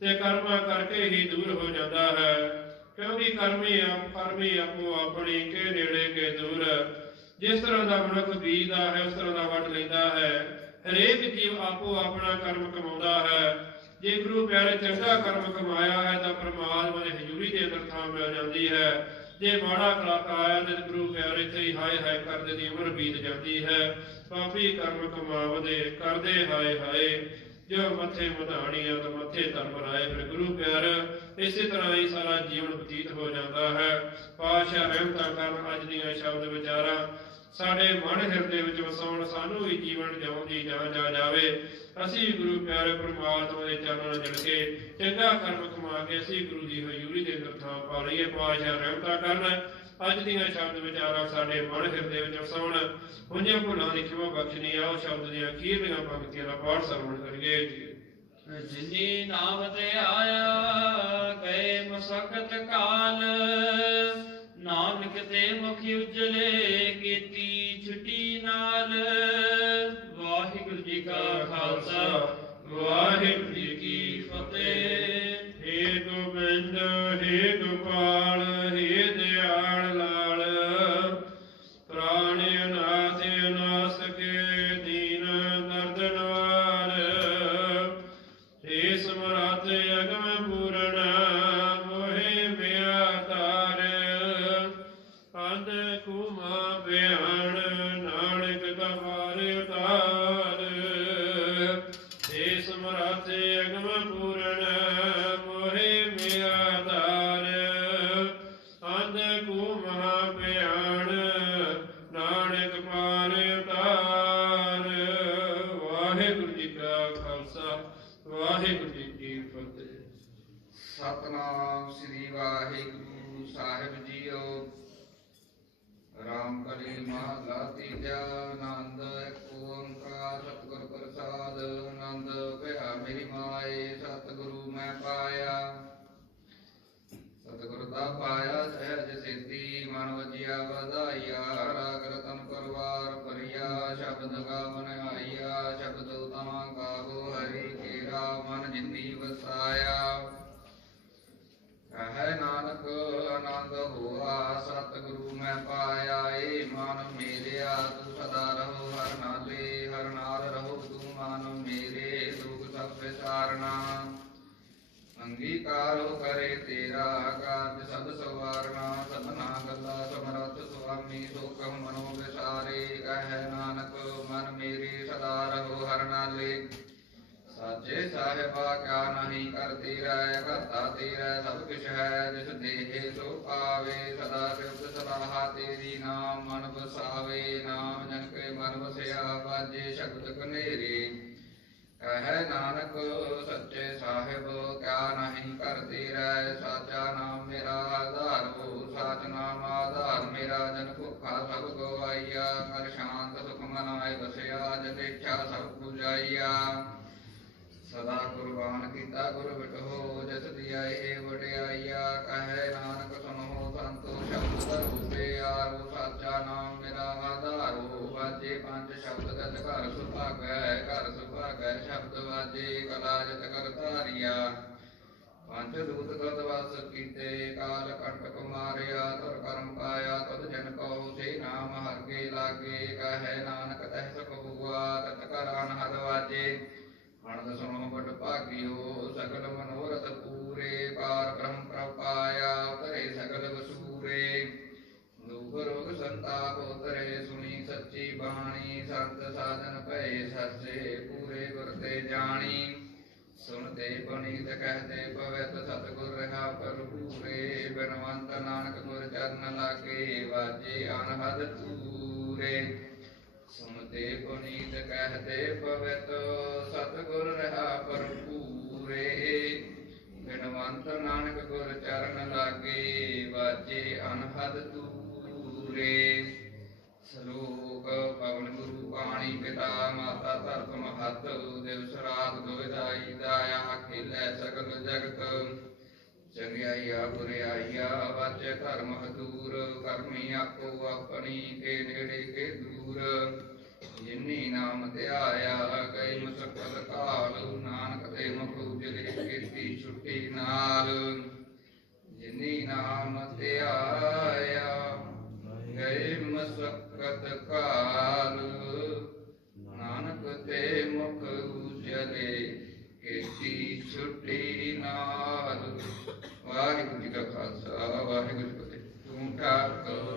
ਤੇ ਕਰਮਾਂ ਕਰਕੇ ਹੀ ਦੂਰ ਹੋ ਜਾਂਦਾ ਹੈ। ਕਿਉਂਕਿ ਕਰਮੀ ਆਪ, ਕਰਮੀ ਆਪੋ ਆਪਣੀ ਕੇ ਨੇੜੇ ਕੇ ਦੂਰ। ਜਿਸ ਤਰ੍ਹਾਂ ਦਾ ਮਨੁੱਖ ਬੀਜਦਾ ਹੈ, ਉਸ ਤਰ੍ਹਾਂ ਦਾ ਵੱਟ ਲੈਂਦਾ ਹੈ। ਹਰੇਕ ਜੀਵ ਆਪੋ ਆਪਣਾ ਕਰਮ ਕਮਾਉਂਦਾ ਹੈ। ਜੇ ਗੁਰੂ ਪਿਆਰੇ ਚੰਗਾ ਕਰਮ ਕਮਾਇਆ ਹੈ, ਤਾਂ ਪਰਮਾਤਮਾ ਦੀ ਹਜ਼ੂਰੀ ਦੇ ਅੰਦਰ ਥਾਂ ਮਿਲ ਜਾਂਦੀ ਹੈ। ਜੇ ਮਾੜਾ ਕਲਾਕਾਇਆ ਤੇ ਗੁਰੂ ਪਿਆਰੇ ਤੇ ਹਾਏ ਹਾਏ ਕਰਦੇ ਦੀ ਉਮਰ ਬੀਤ ਜਾਂਦੀ ਹੈ। ਪਾਪੀ ਕਰਮ ਕਮਾਵਦੇ, ਕਰਦੇ ਹਾਏ ਹਾਏ ਜੋ ਮੱਥੇ ਮਧਾਣੀਆਂ ਤਾਂ ਮੱਥੇ ਧਰਮ ਰਾਏ। ਫਿਰ ਗੁਰੂ ਪਿਆਰ ਇਸੇ ਤਰ੍ਹਾਂ ਹੀ ਸਾਰਾ ਜੀਵਨ ਬਤੀਤ ਹੋ ਜਾਂਦਾ ਹੈ। ਪਾਸ਼ਾ ਰਹਿਮਤਾਂ ਕਰਨ ਅੱਜ ਦੀਆਂ ਸ਼ਬਦ ਵਿਚਾਰਾਂ ਸਾਡੇ ਮਨ ਹਿਰਦੇ ਵਿੱਚ ਵਸਾਉਣ, ਸਾਨੂੰ ਵੀ ਜੀਵਨ ਜਿਉਣ ਦੀ ਜਾਂ ਜਾ ਜਾਵੇ। ਅਸੀਂ ਗੁਰੂ ਪਿਆਰੇ ਪ੍ਰਮਾਤਮਾ ਦੇ ਚਰਨਾਂ ਨਾਲ ਕੇ ਚੰਗਾ ਕਰਮ ਕਮਾ ਕੇ ਅਸੀਂ ਗੁਰੂ ਦੀ ਹਜ਼ੂਰੀ ਦੇ ਅੰਦਰ ਥਾਂ ਪਾ ਲਈਏ ਪਾਸ਼ਾ ਰਹਿਮਤਾਂ ਕਰਨ। ਅੱਜ ਦੀਆਂ ਸ਼ਬਦ ਵਿਚਾਰਾਂ ਸਾਡੇ ਮਨ ਹਿਰਦੇ ਵਿੱਚ ਵਸਾਉਣ। ਹੁੰਜੇ ਭੁੱਲਾਂ ਦੀ ਖਿਮਾ ਬਖਸ਼ਣੀ ਆਓ ਸ਼ਬਦ ਦੀਆਂ ਅਖੀਰਲੀਆਂ ਪੰਕਤੀਆਂ ਦਾ ਪਾਠ ਸਰਵਣ ਕਰੀਏ ਜਿਨੀ ਨਾਮ ਤੇ ਆਇਆ, ਗਏ ਮਸਕਤ ਕਾਲ। ਨਾਨਕ ਤੇ ਮੁਖ ਉਜਲੇ ਸਤਨਾਮ ਅੰਗੀਕਾਰੋ ਕਰੇ ਤੇਰਾ ਕਾਰਜ ਸਭ ਸਵਾਰਨਾ ਸਭਨਾ ਗੱਲਾ ਸਮਰੱਥ ਸੁਆਮੀ ਸੋਕਮ ਮਨੋ ਵਿਸਾਰੇ ਕਹੈ ਨਾਨਕ, ਮਨ ਮੇਰੇ ਸਦਾ ਰਹੋ ਹਰ ਨਾਲੇ। ਸਾਚੇ ਸਾਹਿਬਾ ਕਿਆ ਨਹੀਂ ਕਰ ਤੇਰਾ ਕਰਤਾ ਤੇਰਾ ਸਭ ਕੁਛ ਹੈ, ਜਿਸ ਦੇਹੇ ਸੋ ਪਾਵੇ, ਸਦਾ ਸਿਫਤ ਸਲਾਹਾ ਤੇਰੀ ਨਾਮ ਮਨ ਵਸਾਵੇ, ਨਾਮ ਜਨ ਕੇ ਮਨ ਵਸਿਆ, ਬਾਜੇ ਸ਼ਬਦ ਕਨੇਰੇ ਕਹੈ ਨਾਨਕ ਸੱਚੇ ਸਾਹਿਬ, ਕਿਆ ਨਹੀਂ ਕਰ ਤੇਰਾ ਸਾਚਾ ਨਾਮ ਮੇਰਾ ਆਧਾਰ ਹੋ, ਸਾਚ ਨਾਮ ਆਧਾਰ ਮੇਰਾ ਜਨ ਭੁੱਖਾ ਸਭ ਗਵਾਈਆ, ਕਰ ਸ਼ਾਂਤ ਸੁਖ ਮਨਾਏ ਵਸਿਆ ਜਨ ਇੱਛਾ ਸਭ ਪੁਜਾਈਆ। ਸਦਾ ਕੁਰਬਾਨ ਕੀਤਾ ਗੁਰ ਵਿਟੋ ਜਿਸ ਦਿਆ ਇਹ ਵਡਿਆਈਆ। ਕਹੈ ਨਾਨਕ ਸੁਨੋ ਸੰਤੋ, ਸ਼ਬਦ ਧਰੂਪੇ ਆਰੋ, ਸਾਚਾ ਨਾਮ ਮੇਰਾ ਆਧਾਰੋ ਵਾਜੇ, ਪੰਜ ਸ਼ਬਦ ਗਤ ਘਰ ਸੁਭਾਗੈ ਘਰ ਸੁਭਾਗੈ, ਸ਼ਬਦ ਵਾਜੇ, ਕਲਾ ਜਤ ਕਰ ਪੰਜ ਦੂਤ ਗਤ ਵਸ ਕੀਤੇ, ਕਾਲ ਕੰਟਕ ਮਾਰਿਆ, ਤੁਰ ਕਰਮ ਪਾਇਆ ਤਦ ਜਨ ਕਉ ਸੇ ਨਾਮ ਹਰਗੇ ਲਾਗੇ, ਕਹੈ ਨਾਨਕ ਤਹਿ ਸੁਖ ਹੁਆ ਤਤ ਕਰ ਅਨਹਦ ਵਾਜੇ। ਅਨੰਦ ਸੁਣੋ ਬਟ ਭਾਗਿਓ, ਸਗਲ ਮਨੋਰਥ ਪੂਰੇ, ਪਾਰ ਬ੍ਰਹਮ ਪ੍ਰਪਾਇਆ ਉਤਰੇ ਸਗਲ ਵਸੂਰੇ। ਦੁਖ ਰੋਗ ਸੰਤਾਪ ਉਤਰੇ ਸੁਣੀ ਸੱਚੀ ਬਾਣੀ, ਸੰਤ ਸਾਧਨ ਭਏ ਸਰਸੇ ਪੂਰੇ ਗੁਰ ਜਾਣੀ। ਸੁਣਦੇ ਪਨੀਤ ਕਹਦੇ ਪਵਿੱਤ ਸਤਿਗੁਰ ਰਹਾ ਪਰਪੂਰੇ ਬਨਵੰਤ ਨਾਨਕ ਗੁਰ ਚਰਨ ਲਾਗੇ, ਵਾਜੇ ਅਨਹਦ ਤੂਰੇ ਸੁਣਦੇ ਪੁਨੀਤ ਕਹਦੇ ਪਵਿੱਤ ਸਤਿਗੁਰ ਰਹਾ ਭਰਪੂਰੇ ਬਿਨਵੰਤ ਨਾਨਕ ਗੁਰ ਚਰਨ ਲਾਗੇ, ਵਾਜੇ ਅਨਹਦ ਤੂਰੇ ਗੁਰੇ ਸਲੋਕ ਪਵਨ ਗੁਰੂ ਪਾਣੀ ਪਿਤਾ ਮਾਤਾ ਧਰਤ ਮਹਤ ਦਿਵਸ ਰਾਤ ਦੁਵਿਧਾਈ ਦਾਇਆ ਖੇਲੇ ਸਗਲ ਜਗਤ। ਚੰਗਿਆਈ ਆ ਬੁਰਿਆਈ ਆ ਧਰਮ ਹਦੂਰ ਕਰਮੀ ਆਪੋ ਆਪਣੀ ਕੇ ਨੇੜੇ ਕੇ ਦੂਰ। ਜਿੰਨੀ ਨਾਮ ਧਿਆਇਆ ਕਈ ਮੁਸਕਲ ਕਾਲ ਨਾਨਕ ਤੇ ਮੁਖ ਉਜਲੇ ਕੀਤੀ ਛੁੱਟੀ ਨਾਲ। ਜਿੰਨੀ ਨਾਮ ਧਿਆਇਆ ਗਏ ਮਸਕਤ ਕਾਲ ਨਾਨਕ ਤੇ ਮੁਖ ਉਜਲੇ ਕੀਤੀ ਛੁੱਟੀ ਨਾਲ। ਵਾਹਿਗੁਰੂ ਜੀ ਦਾ ਖਾਲਸਾ, ਵਾਹਿਗੁਰੂ ਜੀ ਕੀ ਫਤਿਹ। ਝੂਠਾ ਕਰੋ